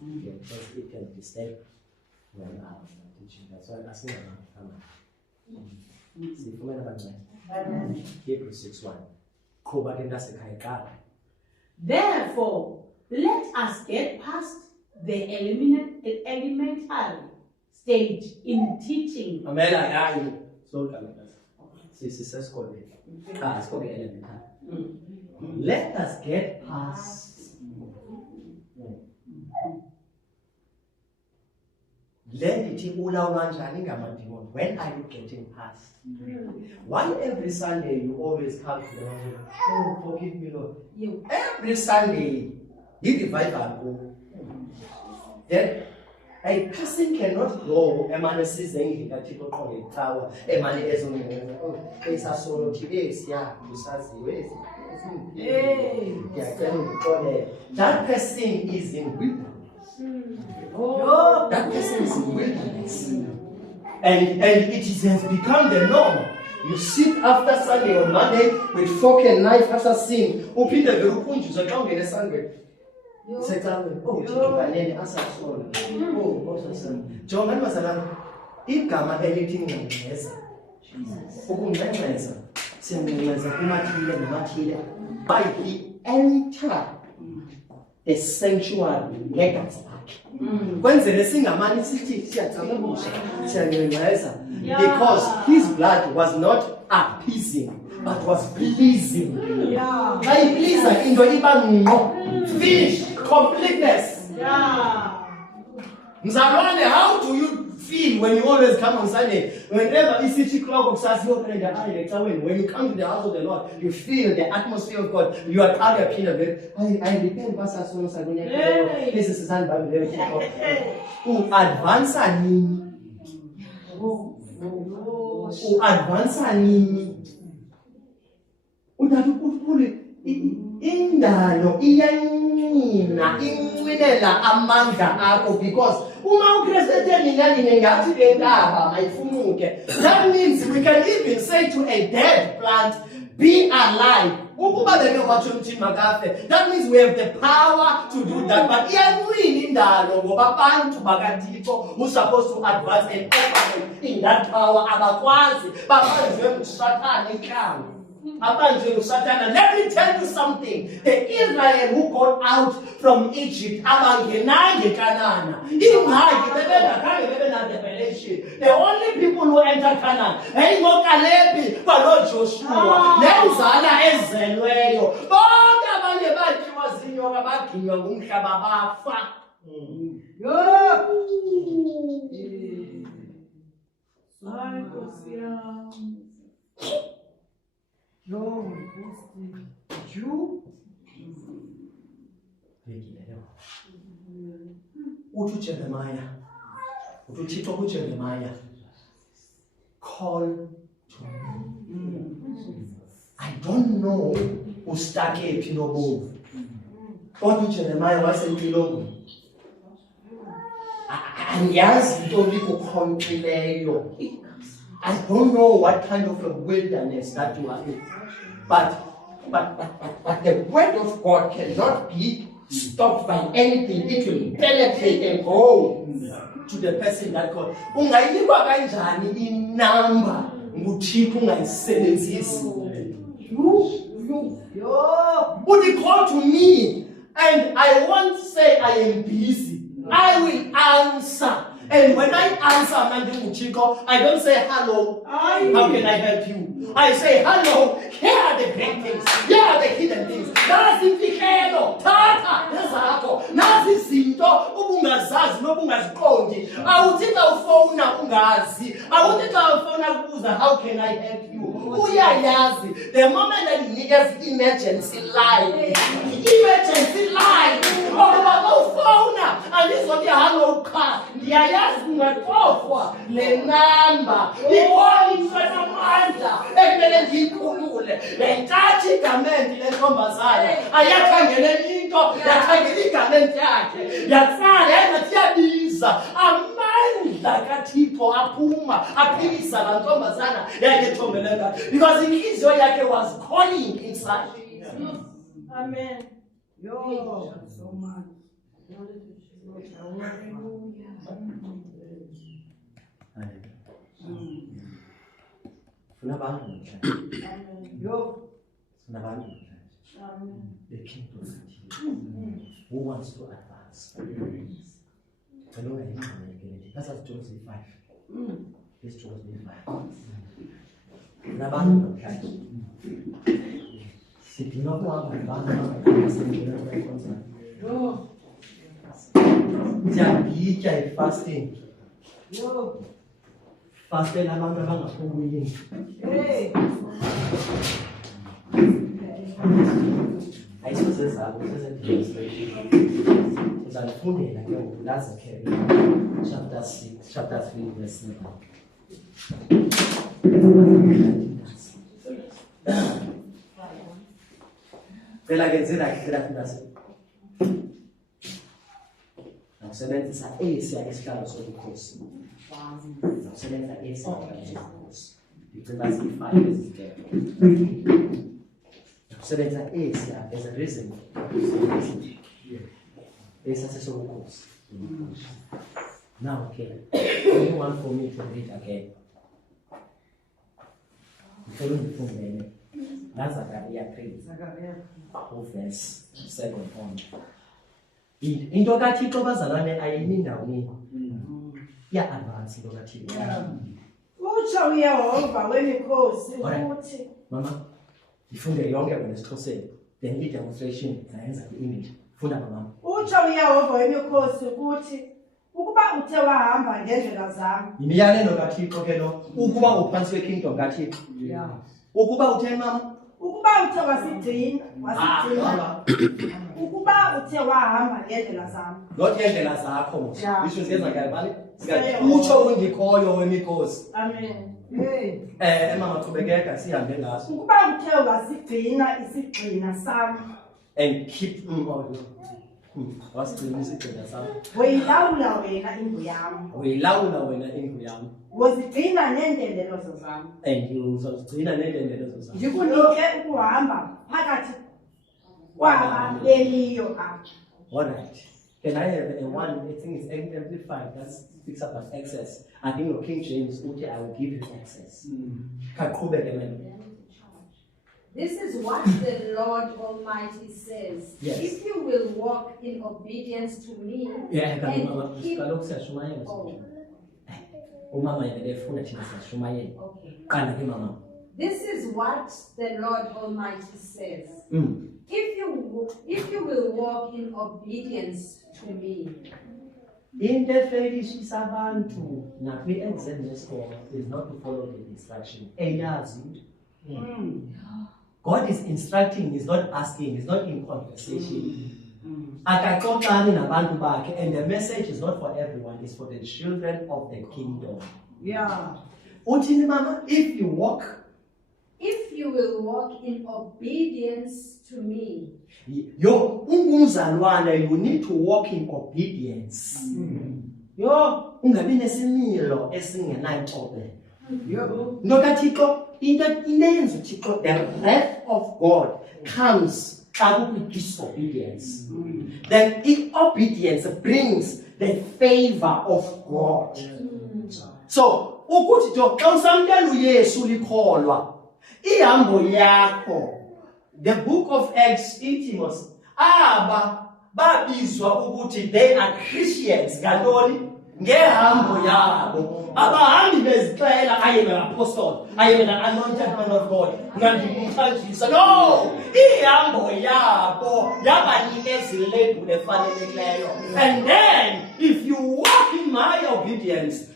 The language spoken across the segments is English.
Because it can disturb when I'm teaching. That's why I'm asking about Hebrews 6:1. Therefore, let us get past the elementary stage in teaching. Let us get past. When are you getting past? Why every Sunday you always come to the Lord? Oh, forgive me, Lord. Every Sunday, you divide our goal. Then a person cannot grow a man season that people call it tower, a man is on it's a solo TVs, that person is in wilderness. That person is in wilderness. And it has become the norm. You sit after Sunday on Monday with fork and knife after sin. Open the Verupunju, so don't get a Sunday. John was a igama anything by he entered the sanctuary when the singer man because his blood was not appeasing but was pleasing. Finish completeness. How do you feel when you always come on Sunday? Whenever it's 6 o'clock, when you come to the house of the Lord, you feel the atmosphere of God. You are tired of being a bit. I repent, Pastor Sono. This is the who advance who advance indalo iyanina incinela amandla akho because uma uKristu mina ngathi entaba mayifumuke. That means we can even say to a dead plant, be alive. That means we have the power to do that. But who's supposed to advance and operate in that power. Let me tell you something. The Israel who got out from Egypt, the only people who entered Canaan, but not Joshua. Jeremiah, call to me. I don't know who stuck a pinobo. What did Jeremiah was in Pilogo? And yes, I don't know what kind of a wilderness that you are in. But the word of God cannot be stopped by anything. It will penetrate and go to the person that God. Would he call to me and I won't say I am busy. I will answer. And when I answer I don't say hello. How can I help you? I say hello. Here are the great things. Here are the hidden things. Nazi imfihlelo. Tata nezakho. Nazi izinto ubungazazi nobungaziqondi. Awuthi xa ufona ungazi. Awuthi xa ufona ukubuza how can I help you? Uyayazi. The moment that niggas emergency line. Emergency line. Ufona andizothi hello car. Ndiyayazi ungatofwa le number. Iboniswe namandla. Ekumele ndiyikhulule. Le ntatshi igamenti lentombazana. Ayakhangele into, yakhangela igamenti yakhe. Yatsala engathi yabiza. Amandla kaThixo aphuma aphikisa la ntombazana yayethombeleka. Because inhliziyo yakhe was calling inside. Amen. So much. Sinabantu namhlanje. Sinabantu namhlanje. The kingdom who wants to advance. Hello, that's at John 5. This John 5. Sinabantu namhlanje. Siphinda kuhamba abantu siyagitya i-fasting. Fasting abantu abangaphunguli. Ayisoze zabo sezendemonstration. Uzalifundela ke ngoku lazakhe chapter 6, chapter 3, verse 7. Phela ke nzela kuhlela kunase. Nawusebenzisa esiya isihlalo sobukhosi. Nawusebenzisa esiya sobukhosi. Ndicinga si-5 ezizithethe. Nawusebenzisa esiya as a reason. Esiya sesobukhosi. Now, okay, you want for me to read again? Follow the phone, that's Zachariah 3. Verse 7 on. Into kaThixo bazalwane ayimi ndawoni. Ya advance into kaThixo. Utsho uYehova wemikhosi uthi. Mama, ifunde yonke ngoNesixhoseni. Then i-demonstration zayenza i-English. Funda mama. Utsho uYehova wemikhosi ukuthi ukuba uthe wahamba ngendlela zami. Imiyalelo kaThixo ke lo ukuba uphansi kwe-kingdom kaThixo. Ukuba uthe mama. Ukuba uthe wasigcina. Ukuba uthe wahamba ngendlela zami. Not ngendlela zakho mosha. Isho siyenza ngayibali. Utsho undikhoyo wemikhosi. Amen. Mama qhubekeka sihambe ngaso. Ukuba uthe wasigcina isigcina sami. And keep wasigcina isigcina sami. Uyilawula wena indlu yami. Uyilawula wena indlu yami. Uzigcina nendendelezo zami. And uzigcina nendendelezo zami. Ndikunike ukuhamba phakathi kwababeliyo apha. Alright. Can I have a one? I think it's amplified. That speaks about access. I think your King James, okay, I will give you access. This is what the Lord Almighty says. Yes. If you will walk in obedience to me and keep... Okay. This is what the Lord Almighty says. If you will walk in obedience to me. Interface abantu nakwi-exam score is not to follow the instruction. God is instructing, he's not asking, he's not in conversation. Akaxoxani nabantu bakhe, and the message is not for everyone, it's for the children of the kingdom. Yeah. Uthini mama, if you will walk in obedience to me. Yo, ungumzalwane, you need to walk in obedience. Yo, ungabi nesimilo esingenayixobe. Yo, nokaThixo into yenza uThixo, the wrath of God comes xa disobedience. Then obedience brings the favor of God. So, ukuthi jo xa usamkela uYesu likholwa, ihambo yakho. The book of Acts, Timos, babizwa ukuthi they are Christians, ngantoni? Ngehambo yabo. Abahambi bezixela, I am an apostle, I am an anointed man of God. Ngandimthanjisa. No! Ihambo yabo yabanikeza ilabel efanelekileyo. And then, if you walk in my obedience,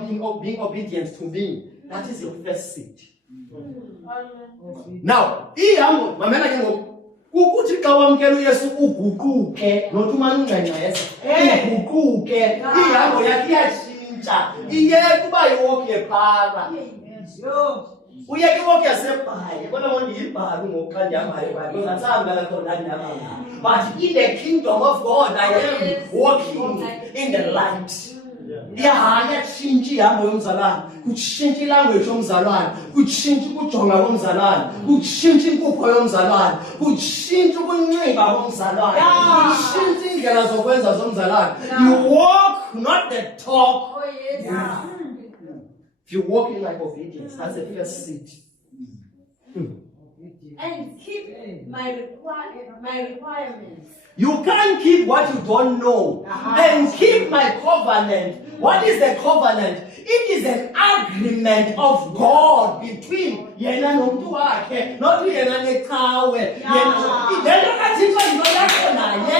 being obedient to me, that is your first seat. Now, ihambo mamela ke ngoku ukuthi xa wamkela uYesu uguquke nothi umanungqenqa yesa uguquke ihambo yakhe iyashintsha iyeke uba iwalk yephara uyeke iwalk yasebhayi bona ngondi yibhali ngoku xa ndihambayo kanti ungatsanga la khona ndihamba but in the kingdom of God I am walking in the light. Iyahanya tshintsha ihambo yomzalwane, kutshintsha ilanguage yomzalwane, kutshintsha ukujonga komzalwane, kutshintsha inkupho yomzalwane, kutshintsha ukunxiba komzalwane, kutshintsha indlela zokwenza zomzalwane. You walk, not the talk. Oh yes. If you walk in my obedience, that's the first seed. And keep my requirements. You can't keep what you don't know. And keep my covenant. What is the covenant? It is an agreement of God between yena nomuntu wakhe, not yena neqhawe. Yena kaThixo into yakho naye.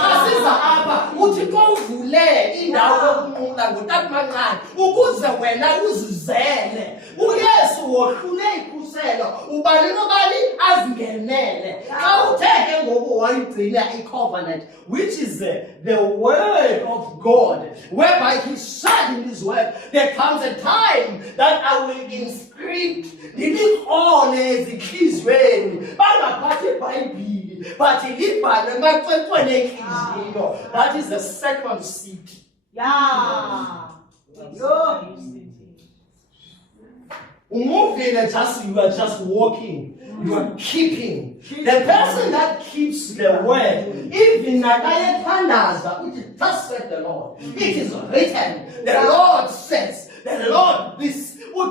Xa siza apha uThixo uvule indawo yokunqula ngutakumancane ukuze wena uzizele. uYesu wohlule ikhuselo ubani nobani azingenele. Xa utheke ngoku wayigcina covenant, which is the word of God, whereby He said in His word, there comes a time that I will inscript ndilikhole ezinhliziyweni bangaphathi iBhayibhili but libhalwe emacwecweni enhliziyo. That is the second seed. You are just walking. You are keeping. The person that keeps the word, even Nagayathandaza, which thus said the Lord. It is written. The Lord says, the Lord this. Therefore,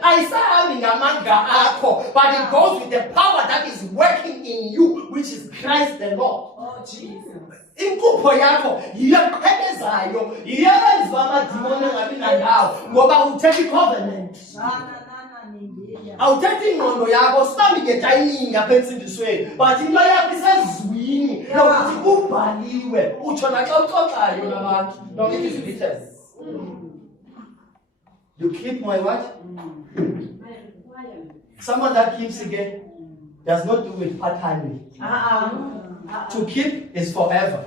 I say having a manga akho, but it goes with the power that is working in you, which is Christ the Lord. Oh, Jesus. Inkupho yakho iyaqhekezayo iyenziwa amadimoni angabina ndawo ngoba uthethe icovenant. Awuthethe ingqondo yakho sibambe timing apha entsindisweni but into yakho isezwini nokuthi kubhaliwe utsho naxa uxoxayo nabantu. No, it is written. You keep my what? My requirements. Someone that keeps again does not do it part-timely. To keep is forever.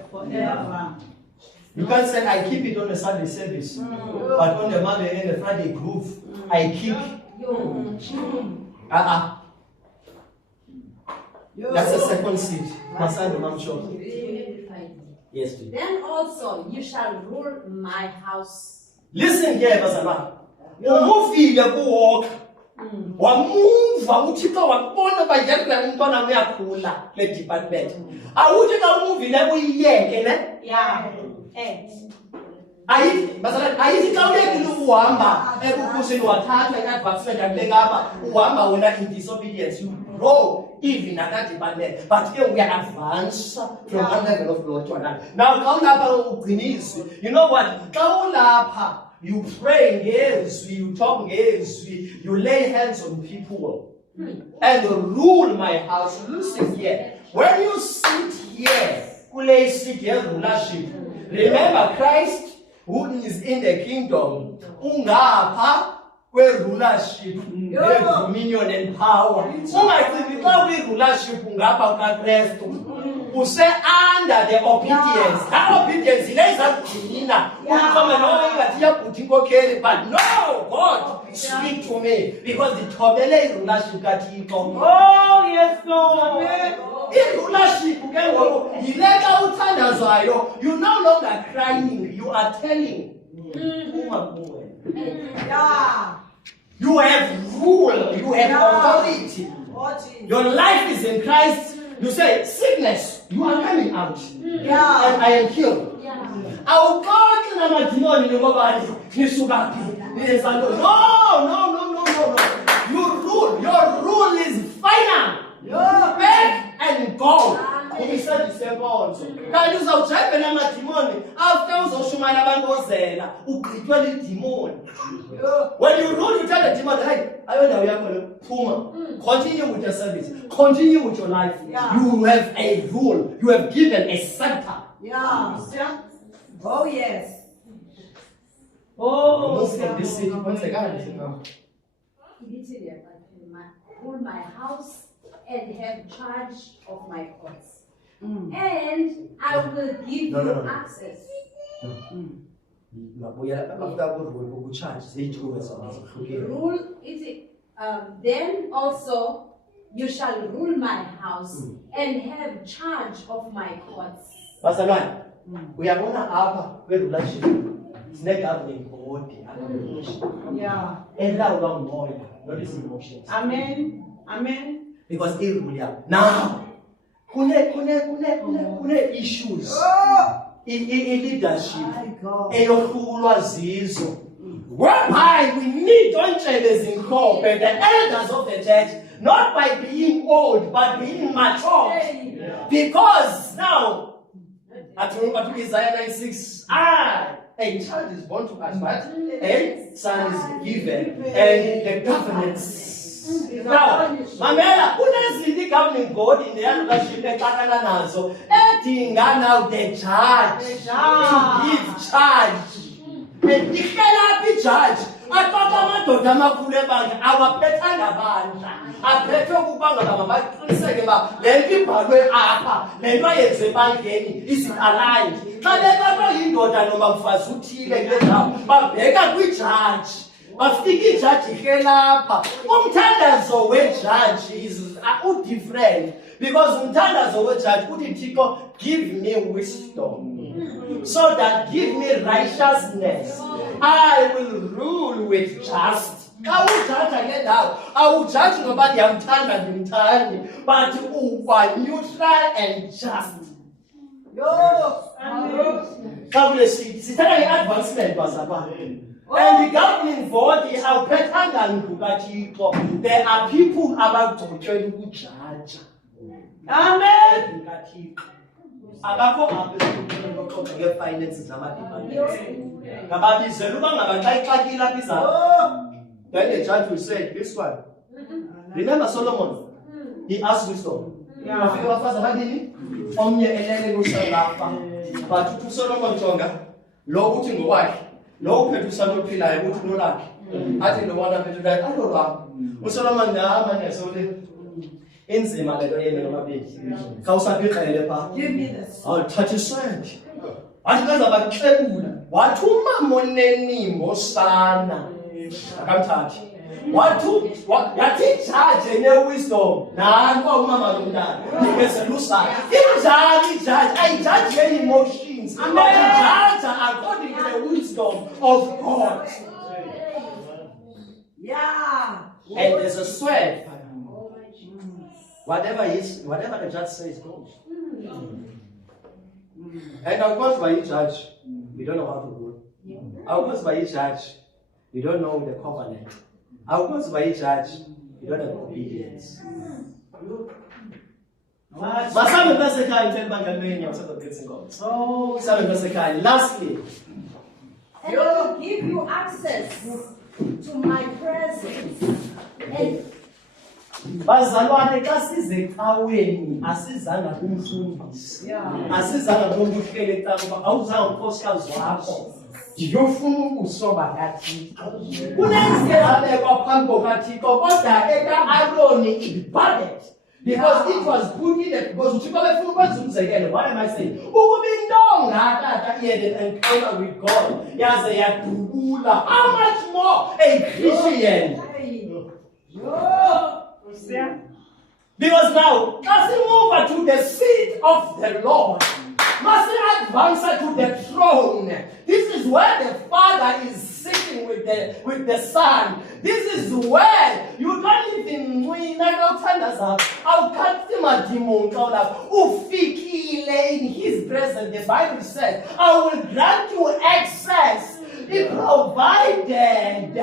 You can't say I keep it on a Sunday service, but on the Monday and the Friday groove, I keep. That's the second seed. My son, I'm sure. Yes, please. Then also you shall rule my house. Listen here, Bazala. Umufile kuwalk. Wamuva uThixo wakubona bayekela umntwana uyakhula le department. Awuthi ka umuvile uyiyeke ne? Ayithi xa ulekile ukuhamba ebukhusini wathatha i-advancement akubeka apha uhamba wena in disobedience. You grow even at that department. But here we are advanced from one level of glory to another. Now xa ulapha ugcinizwe. You know what? Xa ulapha you pray ngezwi, you talk ngezwi, you lay hands on people and rule my house. Listen here. When you sit here, kule sit here rulership. Remember Christ who is in the kingdom, ungapha kwe rulership, dominion and power. Ungacibi xa kwi rulership ungapha kaKristu. Use under the obedience. That obedience is not but no, God, speak to me because the tobele rulership got. Oh, yes, Lord. In rulership, you're no longer crying, you are telling. You have rule, you have authority. Your life is in Christ. You say, sickness, you are coming out. And I am healed. Our God in our demon in your body. No. You rule. Your rule is final. Back and go. We said December also. Can you say, "Check my demon"? After you show my abandozela, uqithwa le demon. When you rule, you tell the demon, "Hey, I don't know you're Puma. Continue with your service. Continue with your life. You have a rule. You have given a scepter." Oh, yes. This city, once again, rule my house and have charge of my courts. And I will give you access. Rule is then also you shall rule my house and have charge of my courts. Bazalwane, uyabona apha kwe-rulership sine-governing body elawulwa ngumoya, not his emotions. Amen. Because irule yakho now kune issues i-leadership My God. eyohlulwa zizo, whereby we need the elders of the church, not by being old but being mature, because now at Isaiah 9:6, a child is born to us, but a son is given, and the governance. Now, Mamela, the governing body in the leadership nazo, now the judge to give charge. And the happy judge, I thought amadoda amakhulu ebandla awaphethanga bandla, aphethwe kubanga bamaqiniseke ba le nto ibhalwe apha, le nto ayenziwe ebandleni is aligned. Xa bekaba yindoda noma mfazi uthile kule ndawo, babheka kwijaji, bafika ijaji ihlelapha. Umthandazo wejaji is different, because umthandazo wejaji uthi Thixo, give me wisdom, so that give me righteousness. I will rule with just. I will judge again now. I will judge nobody. I'm tired, but who are neutral and just. And the governing body, there are people about to judge. Amen. Abakho apha nge-finances ngababizela uba ngaba xa ixakile apha izapha. Then the judge will say, this one. Remember Solomon? He asked wisdom. Bafika abafazi ababini, omnye elele kusalapha. But uSolomon jonga, lo uthi ngowakhe, lo uphethe usana ophilayo uthi nolakhe. Athi lo wana phethe ulayo, alolwam. uSolomon ngama ngesole inzima le nto yena nomabili. Xa usabhiqele pha. Give me this. I'll touch his sword. Wathi kazabaxebula. Wathi umama onenimbo sana. Akamthathi. Yathi ijaji ne-wisdom. Nanko umama lomntana. Ngeselusa. Ijaji ayijaji nge-emotions. But ijaji according to the wisdom of God. Yeah. And there's a sweat. Whatever the judge says goes. And of course, by each judge, we don't know how to rule. Of course, by each judge, we don't know the covenant. Of course, by each judge, we don't have obedience. Lastly, and I will give you access to my presence. And bazalwane xa size ecaweni asizanga kumfundisi, asizanga kumuntu uhlele ecaweni, awuzanga unkosikazi wakho ndiyofuna ukusoba kaThixo. Kunenzeka abekwa phambi kukaThixo kodwa eka-Aroni ibhaled, because it was put in there, because uThixo befuna ukwenza umzekelo. What am I saying? Ukuba intonga tata had an encounter with God yaze yadubula, how much more a Christian? Because now, as we move over to the seat of the Lord, must we advance to the throne. This is where the Father is sitting with the Son. This is where you don't even win. I'll cut him a demon in his presence. The Bible says, I will grant you access. He provided.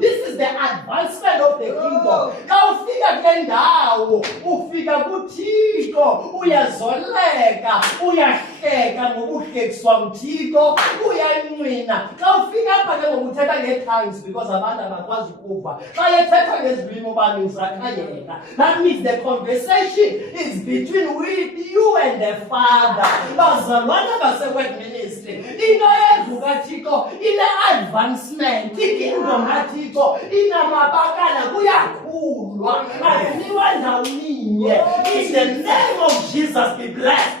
This is the advancement of the kingdom. Ufika kendawo, ufika kuThixo, uyazoleka, uyahleka ngokuhlekiswa nguThixo, uyanqina. Xa ufika apha ke ngokuthetha nge-tongues, because abantu abakwazi ukuva. Xa ethetha ngezilimi ubani uzakhanyeka. That means the conversation is between with you and the Father. Bazalwane base-word ministry. Into yendlu kaThixo ine-advancement. Ikingdom kaThixo inamabakala kuyakhulwa. Ayiniwa ndawo ninye. In the name of Jesus, be blessed.